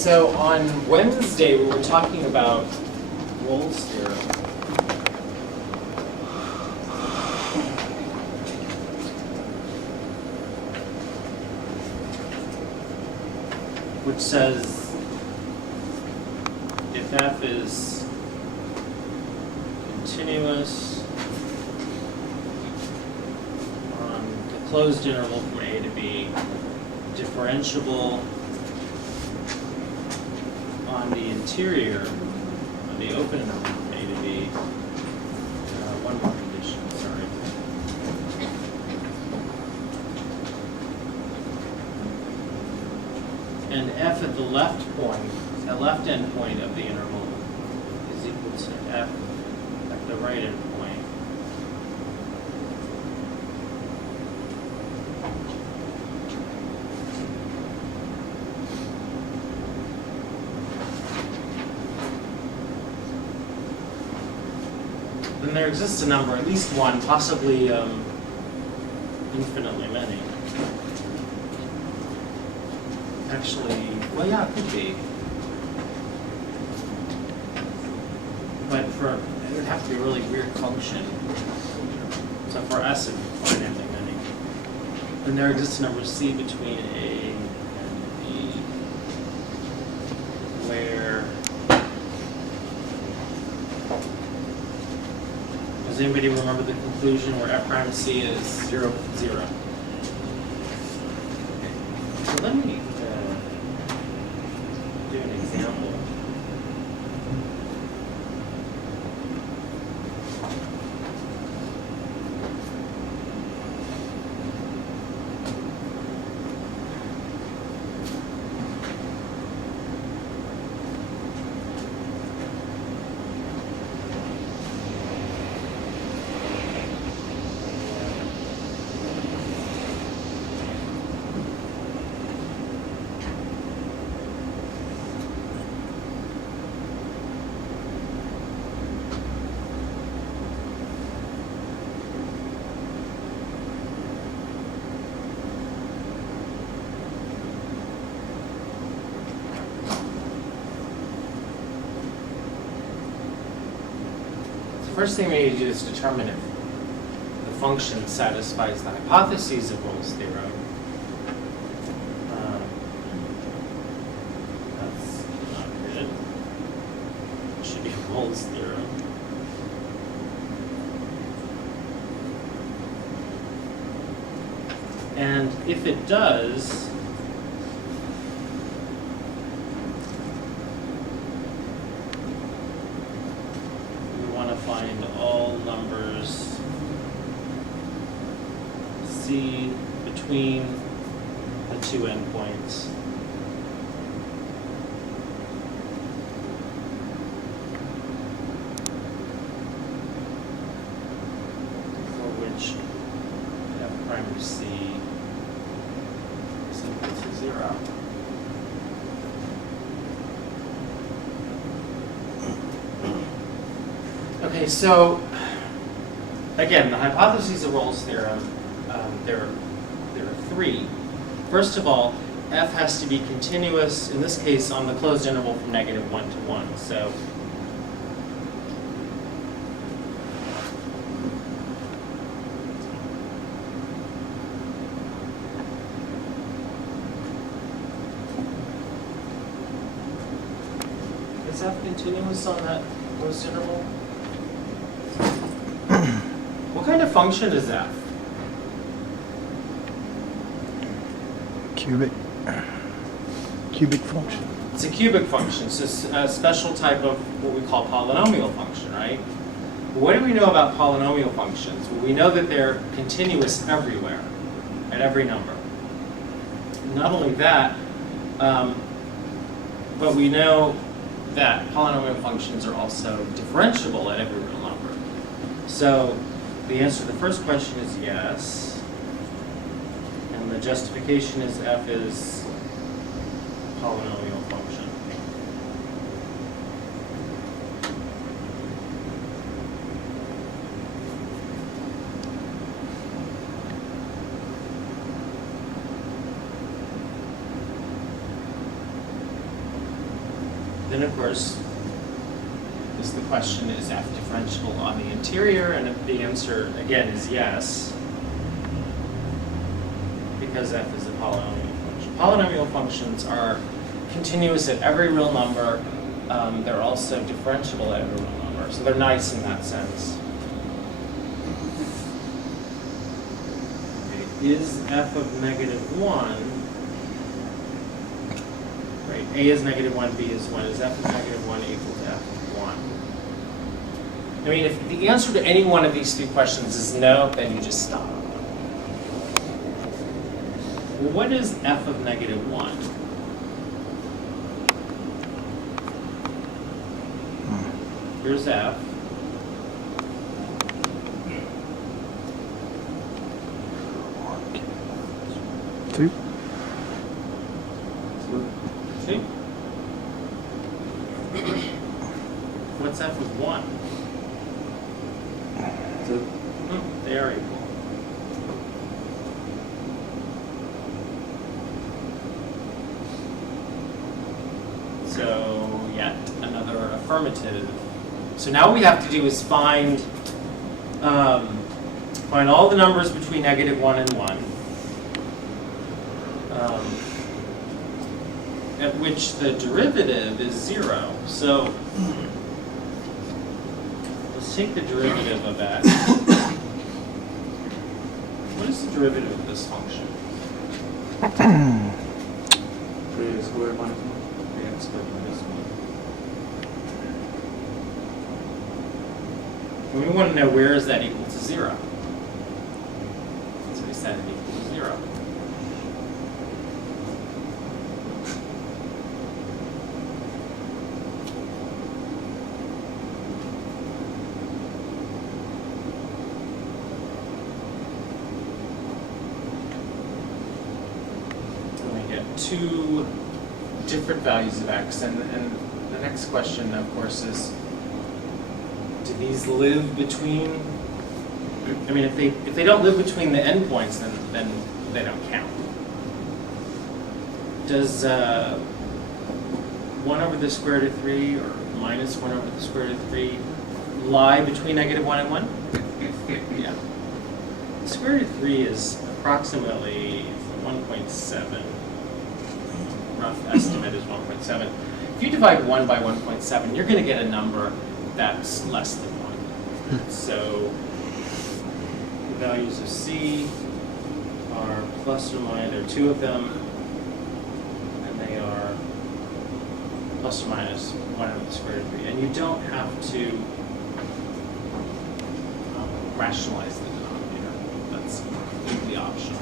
So on Wednesday, we were talking about Rolle's theorem. Which says if f is continuous on the closed interval from A to B, differentiable on the interior of the open interval from A to B. One more condition, sorry. And f at the left end point of the interval is equal to f at the right end point. Then there exists a number, at least one, possibly infinitely many. Actually, well, yeah, it could be. But it would have to be a really weird function. So for S, it would be finitely many. Then there exists a number C between A and B, where does anybody remember the conclusion where f prime C is 0, 0? So let me do an example. The first thing we need to do is determine if the function satisfies the hypotheses of Rolle's theorem. That's not good. It should be Rolle's theorem. And if it does, find all numbers C between the two endpoints for which f prime of C is equal to 0. Okay, so again, the hypotheses of Rolle's theorem, there are three. First of all, f has to be continuous, in this case, on the closed interval from -1 to 1. So is f continuous on that closed interval? What kind of function is f? Cubic function. It's a cubic function. It's a special type of what we call polynomial function, right? What do we know about polynomial functions? Well, we know that they're continuous everywhere, at every number. Not only that, but we know that polynomial functions are also differentiable at every real number. So the answer to the first question is yes. And the justification is f is a polynomial function. then of course, is the question, is f differentiable on the interior? And if the answer, again, is yes, because f is a polynomial function. Polynomial functions are continuous at every real number. They're also differentiable at every real number. So they're nice in that sense. Okay. Is f of -1, right, a is -1, b is 1. Is f of -1 equal to f of 1? I mean, if the answer to any one of these three questions is no, then you just stop. Well, what is f of -1? Here's f. Two. Two. What's f of 1? Two. They are equal. So, yet another affirmative. So now what we have to do is find all the numbers between -1 and 1, at which the derivative is 0. So let's take the derivative of x. What is the derivative of this function? 3x squared minus 1. 3x squared minus 1. And we want to know where is that equal to 0. So we set it equal to 0. And we get two different values of x, and the next question, of course, is, do these live between? I mean, if they don't live between the endpoints, then they don't count. Does 1 over the square root of 3 or minus 1 over the square root of 3 lie between -1 and 1? Yeah. The square root of 3 is approximately 1.7. Rough estimate is 1.7. If you divide 1 by 1.7, you're going to get a number that's less than 1. So the values of c are plus or minus, there are two of them, and they are plus or minus 1 over the square root of 3. And you don't have to rationalize the denominator. That's completely optional.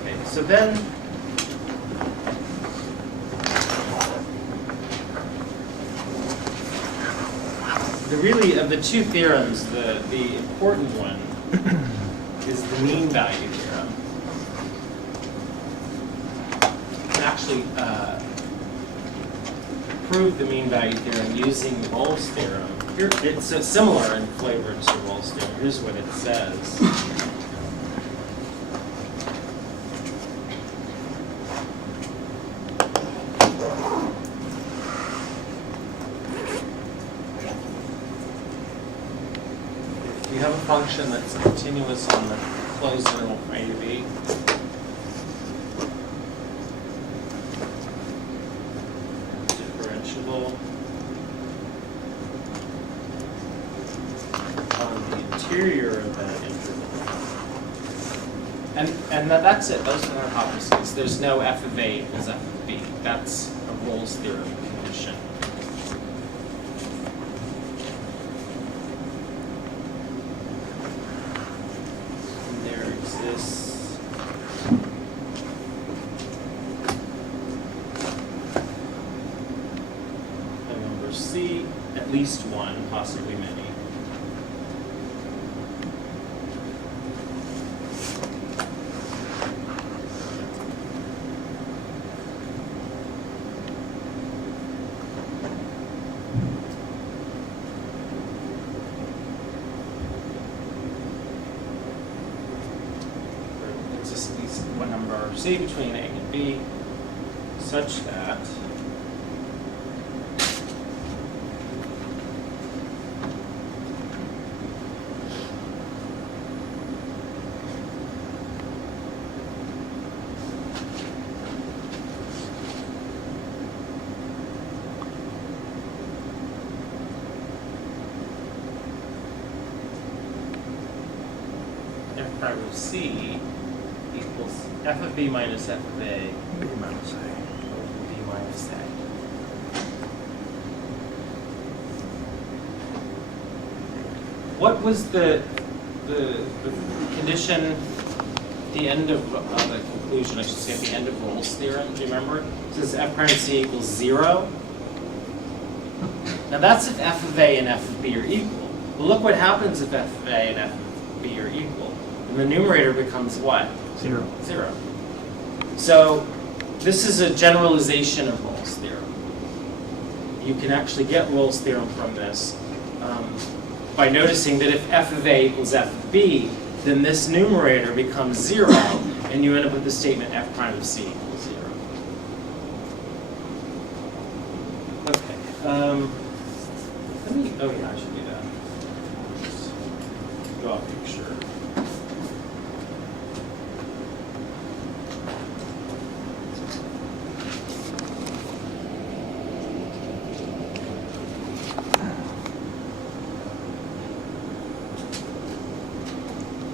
Okay, so then really, of the two theorems, the important one is the mean value theorem. You can actually prove the mean value theorem using Rolle's theorem. Here, it's similar in flavor to Rolle's theorem. Here's what it says. You have a function that's continuous on the closed interval from a to b. Differentiable on the interior of that interval. And that's it. Those are the hypotheses. There's no f of a equals f of b. That's a Rolle's theorem condition. C, at least one, possibly many. of C between A and B such that f prime of C equals f of B minus f of A B minus A. over B minus A. What was the condition at the end of the conclusion, I should say at the end of Rolle's theorem, do you remember? It says f prime of C equals 0. Now that's if f of A and f of B are equal. Well, look what happens if f of A and f of B are equal. And the numerator becomes what? 0. 0. So this is a generalization of Rolle's theorem. You can actually get Rolle's theorem from this by noticing that if f of A equals f of B, then this numerator becomes 0, and you end up with the statement f prime of C equals 0. Okay. Let me, oh yeah, I should do that. Draw a picture.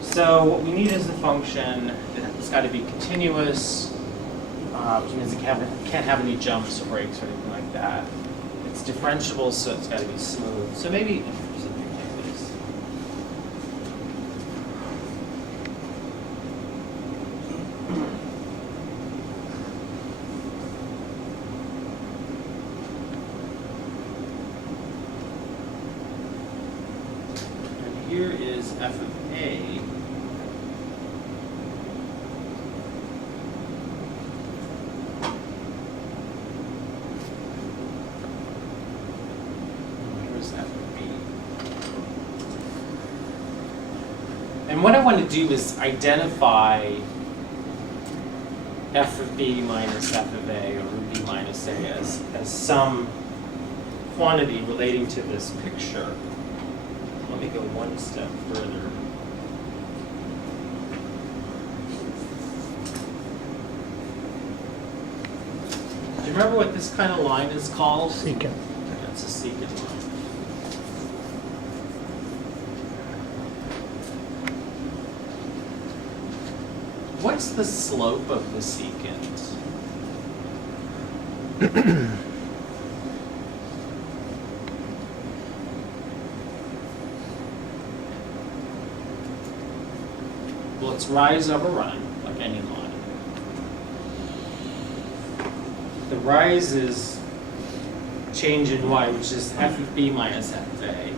So what we need is a function that's got to be continuous, which means it can't have any jumps or breaks or anything like that. It's differentiable, so it's got to be smooth. So maybe something like this. And here is f of A. And what I want to do is identify f of B minus f of A over B minus A as some quantity relating to this picture. Let me go one step further. Do you remember what this kind of line is called? Secant. It's a secant line. What's the slope of the secant? Well, it's rise over run, like any line. The rise is change in y, which is f of B minus f of A.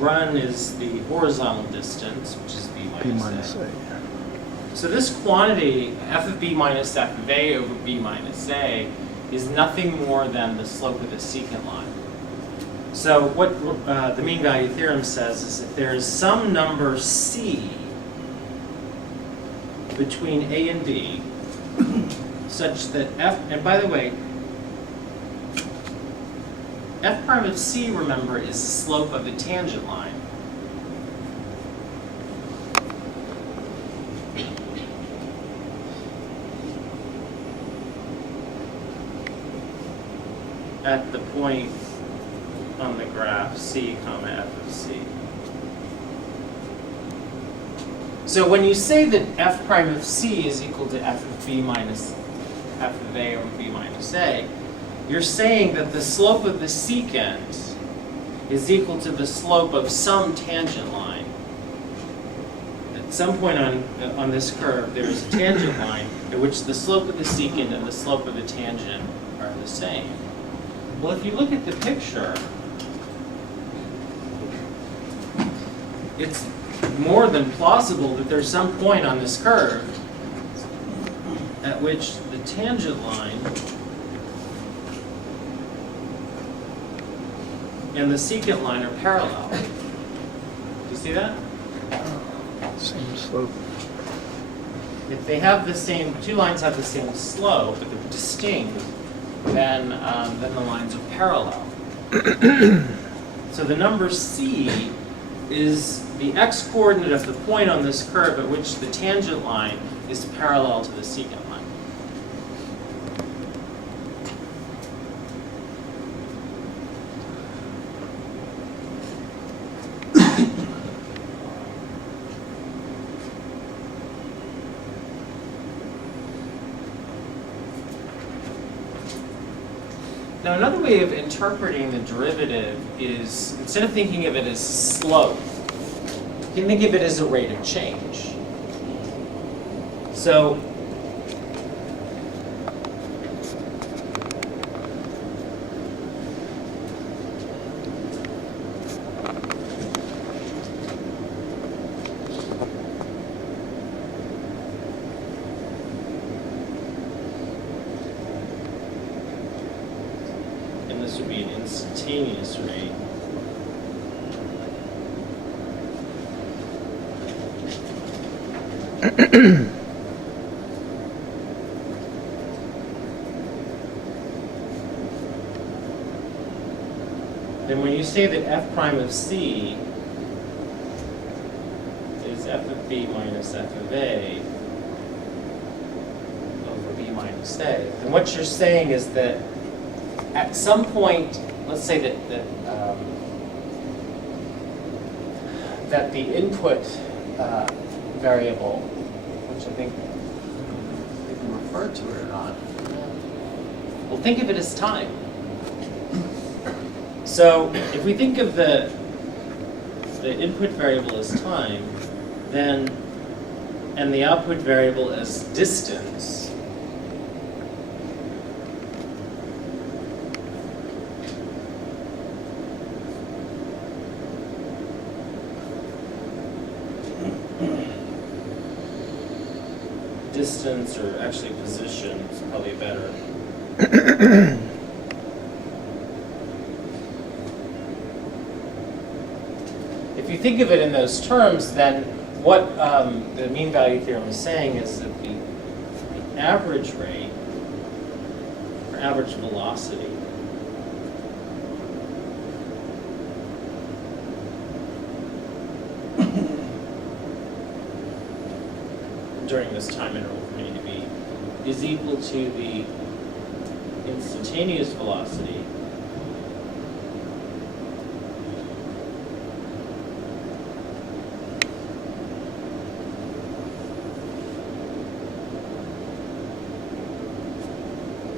Run is the horizontal distance, which is B minus A. So this quantity, f of B minus f of A over B minus A, is nothing more than the slope of the secant line. So what the mean value theorem says is that there is some number C between A and B such that f, and by the way, f prime of C, remember, is the slope of the tangent line. At the point on the graph C, comma f of C. So when you say that f prime of C is equal to f of B minus f of A over B minus A, you're saying that the slope of the secant is equal to the slope of some tangent line. At some point on this curve, there is a tangent line at which the slope of the secant and the slope of the tangent are the same. Well, if you look at the picture, it's more than plausible that there's some point on this curve at which the tangent line and the secant line are parallel. see that? Same slope. If they have the same, two lines have the same slope, but they're distinct, then the lines are parallel. So the number c is the x-coordinate of the point on this curve at which the tangent line is parallel to the secant line. Now, another way of interpreting the derivative is, instead of thinking of it as slope, you can think of it as a rate of change. So, and this would be an instantaneous rate. Then when you say that f prime of c is f of b minus f of a over b minus a, then what you're saying is that at some point, let's say that the input variable, which I think we can refer to it or not, well, think of it as time. So if we think of the input variable as time, then, and the output variable as distance, distance, or actually position is probably better. If you think of it in those terms, then what the mean value theorem is saying is that the average rate, or average velocity, during this time interval from A to B is equal to the instantaneous velocity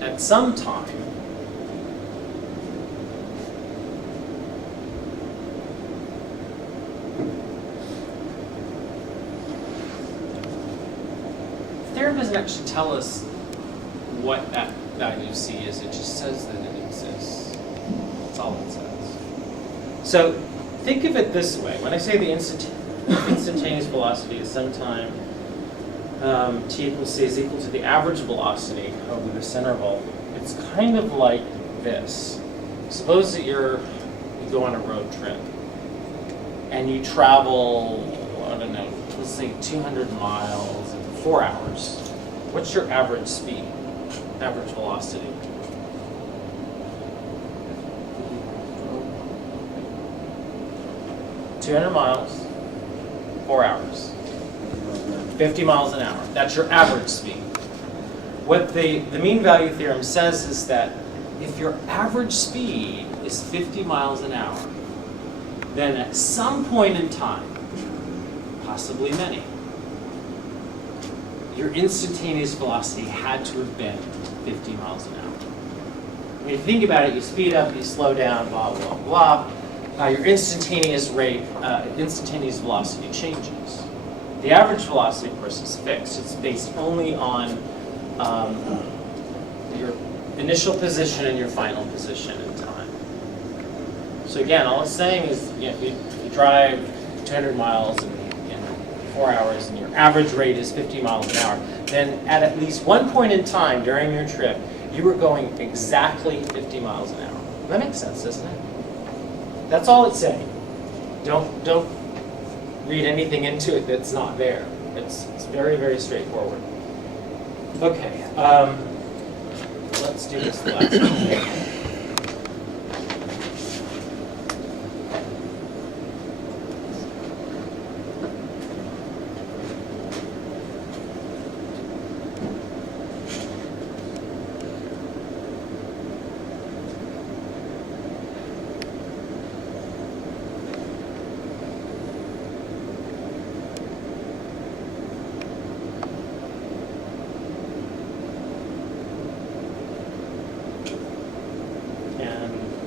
at some time the theorem doesn't actually tell us what that value c is, it just says that it exists. That's all it says. So think of it this way. When I say the instantaneous velocity is sometime t equals c is equal to the average velocity over this interval, it's kind of like this. Suppose that you go on a road trip and you travel, I don't know, let's say 200 miles in 4 hours. What's your average speed, average velocity? $200 miles, 4 hours. 50 miles an hour. That's your average speed. What the mean value theorem says is that if your average speed is 50 miles an hour, then at some point in time, possibly many, your instantaneous velocity had to have been 50 miles an hour. When you think about it, you speed up, you slow down, blah, blah, blah. Your instantaneous rate, instantaneous velocity changes. The average velocity, of course, is fixed. It's based only on your initial position and your final position in time. So again, all it's saying is, if you drive 200 miles in 4 hours and your average rate is 50 miles an hour, then at least one point in time during your trip, you were going exactly 50 miles an hour. That makes sense, doesn't it? That's all it's saying. Don't read anything into it that's not there. It's very, very straightforward. Okay, let's do this last one.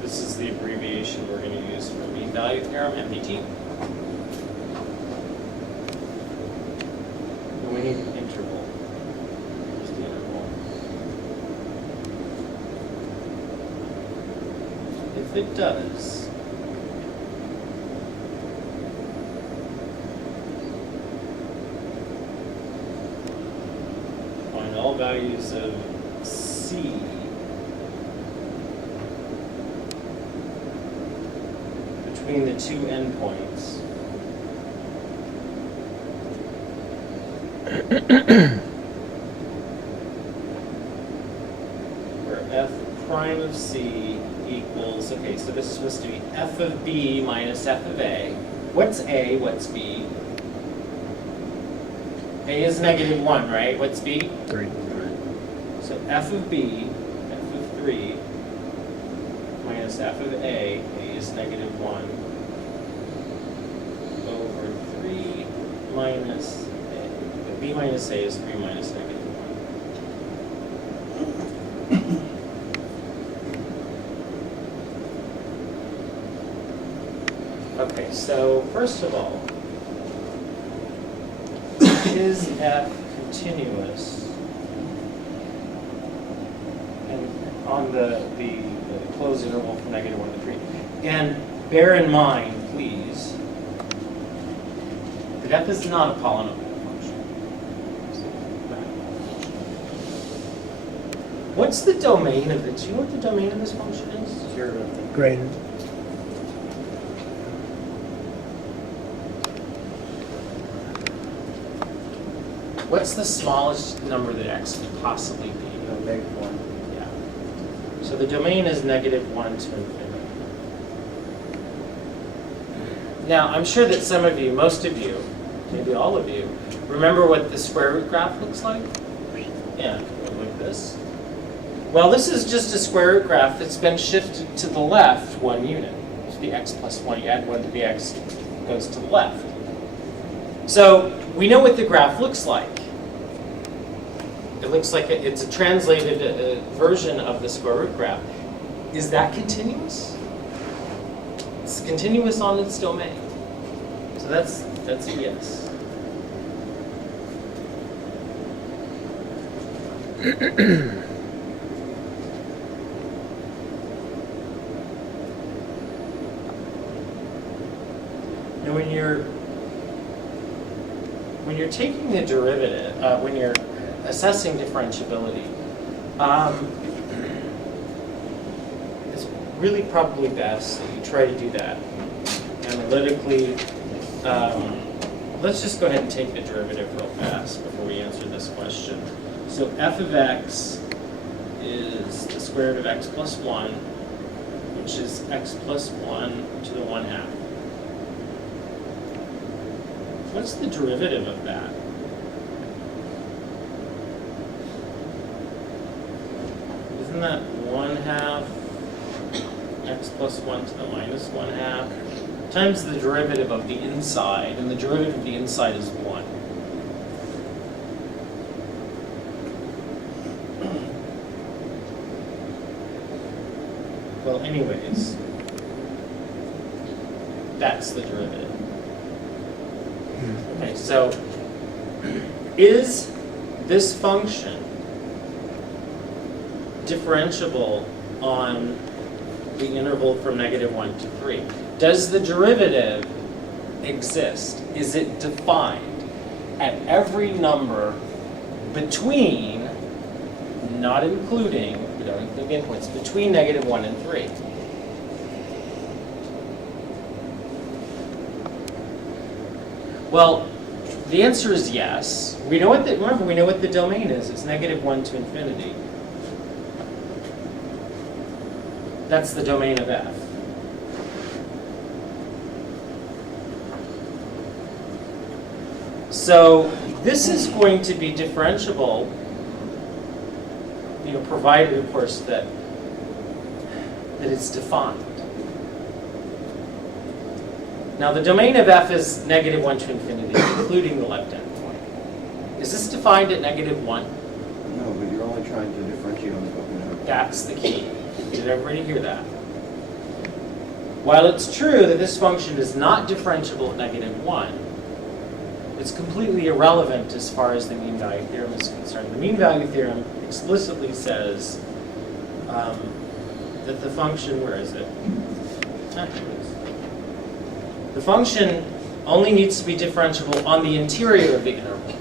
This is the abbreviation we're going to use for mean value theorem, MVT. And we need an interval. Here's the interval. If it does, find all values of C between the two endpoints. Where f prime of C equals, okay, so this is supposed to be f of B minus f of A. What's A? What's B? A is -1, right? What's B? 3. So f of B, f of 3, minus f of A is -1 over 3 minus A. B minus A is 3 minus -1. Okay, so first of all, is f continuous? And on the closed interval from -1 to 3. And bear in mind, please, that f is not a polynomial function. What's the domain of it? Do you know what the domain of this function is? Greater. What's the smallest number that x could possibly be? -1. Yeah. So the domain is -1 to infinity. Now, I'm sure that some of you, most of you, maybe all of you, remember what the square root graph looks like? Yeah, like this. Well, this is just a square root graph that's been shifted to the left 1 unit. So the x plus 1, you add 1 to the x, goes to the left. So we know what the graph looks like. It looks like it's a translated version of the square root graph. Is that continuous? It's continuous on its domain. So that's a yes. Now when you're taking the derivative, when you're assessing differentiability, it's really probably best that you try to do that analytically. Let's just go ahead and take the derivative real fast before we answer this question. So f of x is the square root of x plus 1, which is x plus 1 to the 1/2. What's the derivative of that? Isn't that 1/2 x plus 1 to the minus 1/2 times the derivative of the inside, and the derivative of the inside is 1. Well, anyways, that's the derivative. Okay, so is this function differentiable on the interval from -1 to 3? Does the derivative exist? Is it defined at every number between, not including, we don't include the endpoints, between -1 and 3? Well, the answer is yes. We know what remember, we know what the domain is. It's -1 to infinity. That's the domain of f. So this is going to be differentiable, provided, of course, that it's defined. Now, the domain of f is -1 to infinity, including the left endpoint. Is this defined at -1? No, but you're only trying to differentiate on the open end. That's the key. Did everybody hear that? While it's true that this function is not differentiable at -1, it's completely irrelevant as far as the mean value theorem is concerned. The mean value theorem explicitly says that the function, where is it? Ah, here it is. The function only needs to be differentiable on the interior of the interval.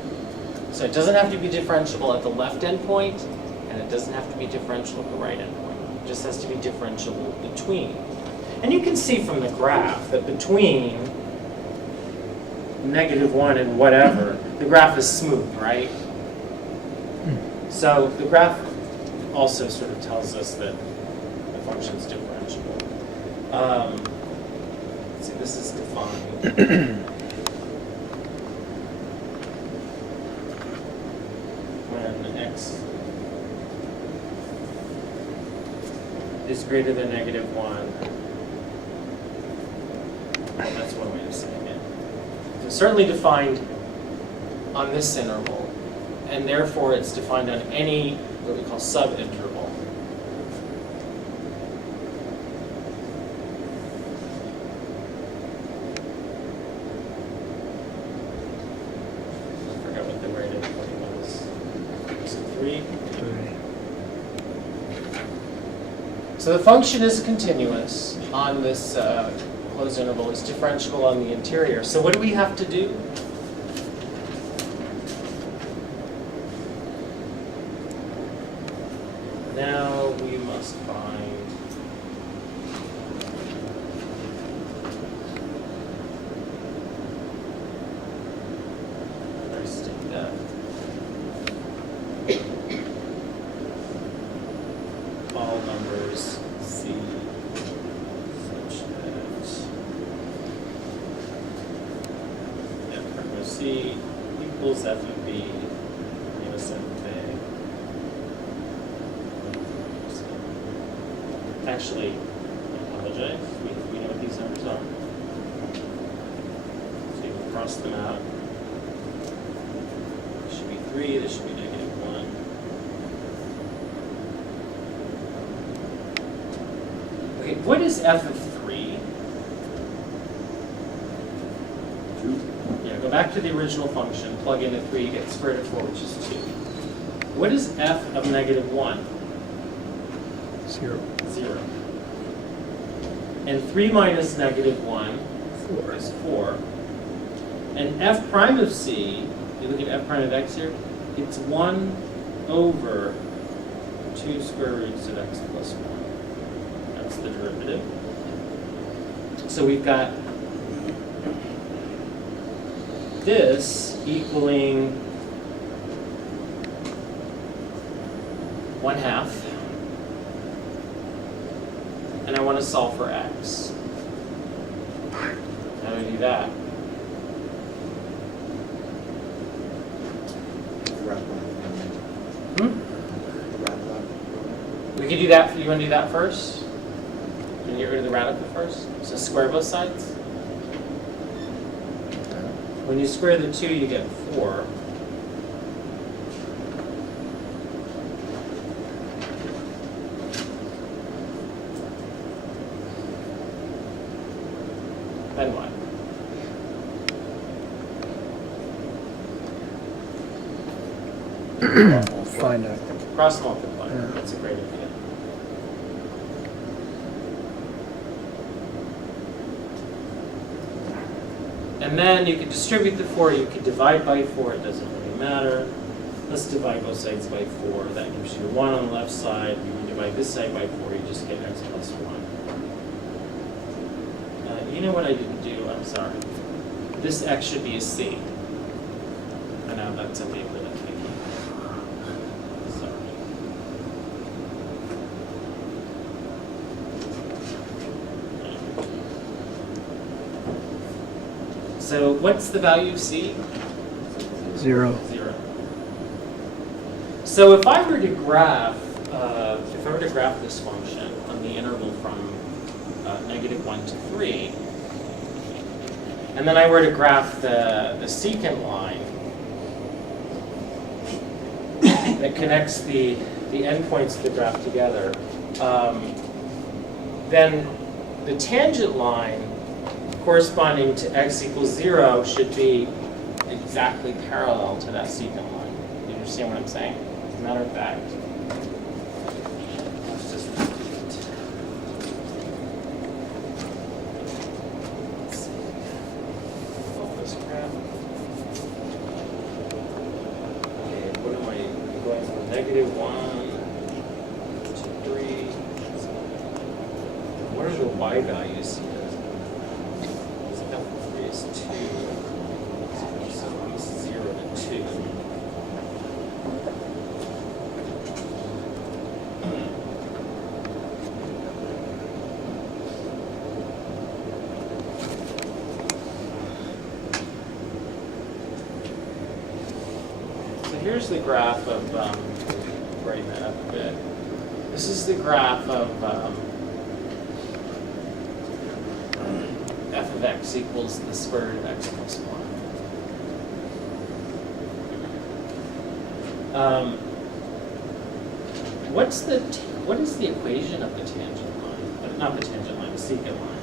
So it doesn't have to be differentiable at the left endpoint, and it doesn't have to be differentiable at the right endpoint. It just has to be differentiable between. And you can see from the graph that between -1 and whatever, the graph is smooth, right? So the graph also sort of tells us that the function's differentiable. Let's see, this is defined. When x is greater than -1. Well, that's one way of saying it. It's certainly defined on this interval, and therefore it's defined on any what we call subinterval. I forgot what the right endpoint was. Is it 3? So the function is continuous on this closed interval. It's differentiable on the interior. So what do we have to do? Now we must find where do I stick that? All numbers C such that f prime of C equals f of B minus f of A. Actually, I apologize. We know what these numbers are. So you can cross them out. This should be 3, this should be -1. Okay, what is f of 3? 2. Yeah, go back to the original function, plug in a 3, you get the square root of 4, which is 2. What is f of -1? 0. 0. And 3 minus -1 4. is 4. And f prime of c, you look at f prime of x here, it's 1 over 2 square roots of x plus 1. That's the derivative. So we've got this equaling 1/2. And I want to solve for x. How do I do that? We could do that. You want to do that first? You want to get rid of the radical first? So square both sides? When you square the 2, you get 4. Then what? Find out. Cross multiply. Yeah. That's a great idea. And then you could distribute the 4. You could divide by 4. It doesn't really matter. Let's divide both sides by 4. That gives you 1 on the left side. You divide this side by 4. You just get x plus 1. You know what I didn't do? I'm sorry. this x should be a c. I know that's a wee bit of thinking. Sorry. So what's the value of c? 0. 0. So if I were to graph, this function on the interval from -1 to 3, and then I were to graph the secant line that connects the endpoints of the graph together, then the tangent line corresponding to x equals 0 should be exactly parallel to that secant line. You understand what I'm saying? As a matter of fact, let's just repeat. Let's see. Solve this graph. Okay, what am I going from -1 to 3? What are the y values here? Is 2, so it's 0 to 2. So here's the graph of, brighten that up a bit. This is the graph of f of x equals the square root of x plus 1. What is the equation of the tangent line? Not the tangent line, the secant line.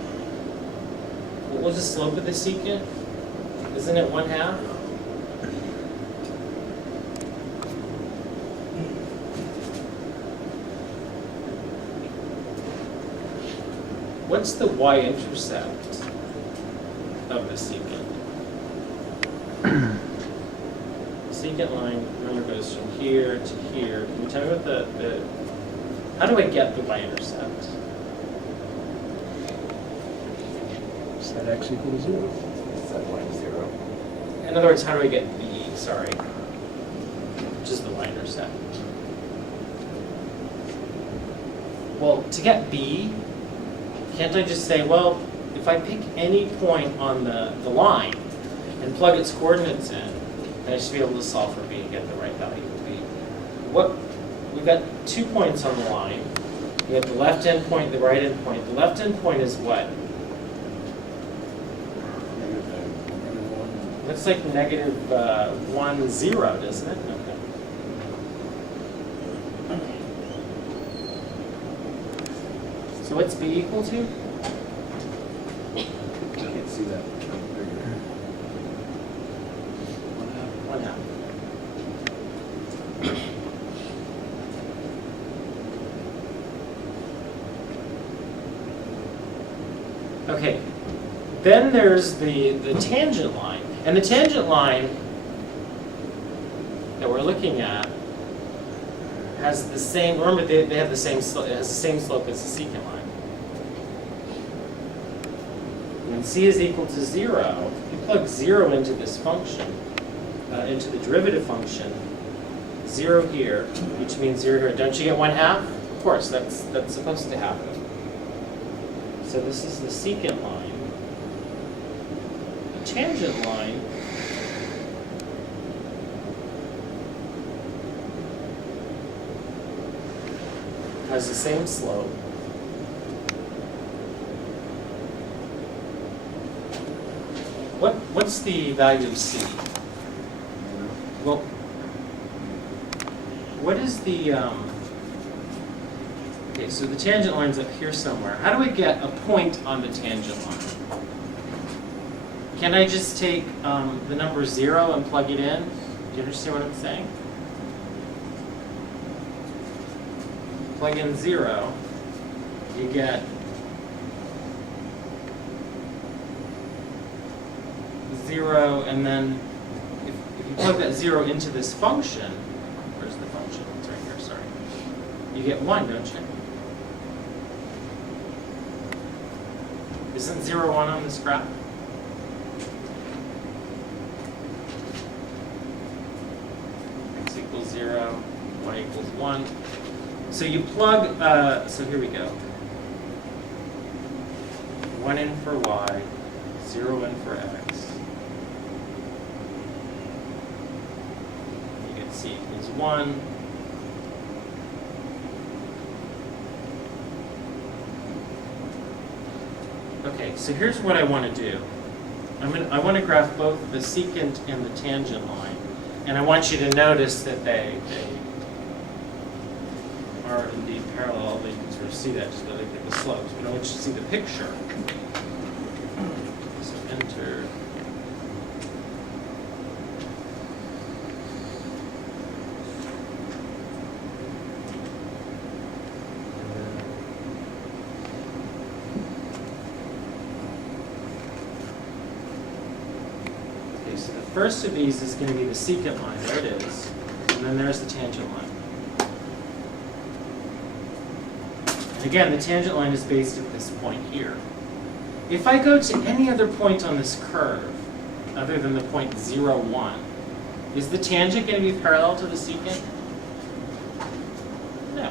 What was the slope of the secant? Isn't it 1/2? What's the y-intercept of the secant? The secant line, remember, goes from here to here. Can you tell me what how do I get the y-intercept? Set x equals 0. Set y to 0. In other words, how do I get b, sorry, which is the y-intercept? Well, to get b, can't I just say, well, if I pick any point on the line and plug its coordinates in, then I should be able to solve for b and get the right value of b. We've got 2 points on the line. We have the left endpoint, the right endpoint. The left endpoint is what? Looks like -1, 0, doesn't it? Okay. So what's b equal to? I can't see that. 1/2. Okay, then there's the tangent line. And the tangent line that we're looking at has the same, remember they have the same slope, it has the same slope as the secant line. When c is equal to 0, you plug 0 into this function, into the derivative function, 0 here, which means 0 here. Don't you get 1/2? Of course, that's supposed to happen. So this is the secant line. The tangent line has the same slope. What's the value of c? Well, what is the okay, so the tangent line's up here somewhere. How do I get a point on the tangent line? Can I just take the number 0 and plug it in? Do you understand what I'm saying? Plug in 0, you get 0, and then if you plug that 0 into this function, where's the function? It's right here, sorry. You get 1, don't you? Isn't 0, 1 on this graph? y equals 1. So you plug, so here we go. 1 in for y, 0 in for x. You get c equals 1. Okay, so here's what I want to do. I want to graph both the secant and the tangent line, and I want you to notice that they are indeed parallel. You can sort of see that just by looking at the slopes, but I want you to see the picture. So enter. So the first of these is going to be the secant line. There it is. And then there's the tangent line. And again, the tangent line is based at this point here. If I go to any other point on this curve, other than the point 0, 1, is the tangent going to be parallel to the secant? No.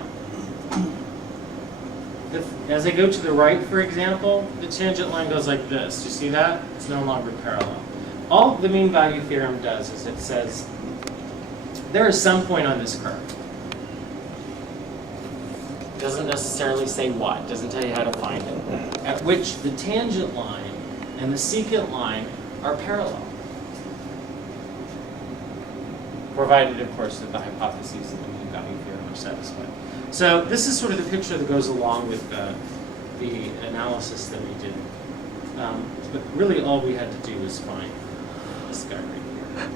As I go to the right, for example, the tangent line goes like this. Do you see that? It's no longer parallel. All the mean value theorem does is it says there is some point on this curve. It doesn't necessarily say what, it doesn't tell you how to find it, at which the tangent line and the secant line are parallel. Provided, of course, that the hypotheses of the mean value theorem are satisfied. So this is sort of the picture that goes along with the analysis that we did. But really all we had to do was find this guy right here.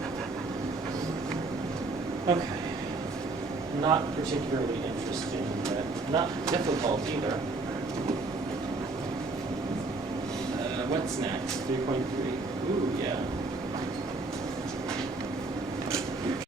Okay. Not particularly interesting, but not difficult either. What's next? 3.3. Ooh, yeah.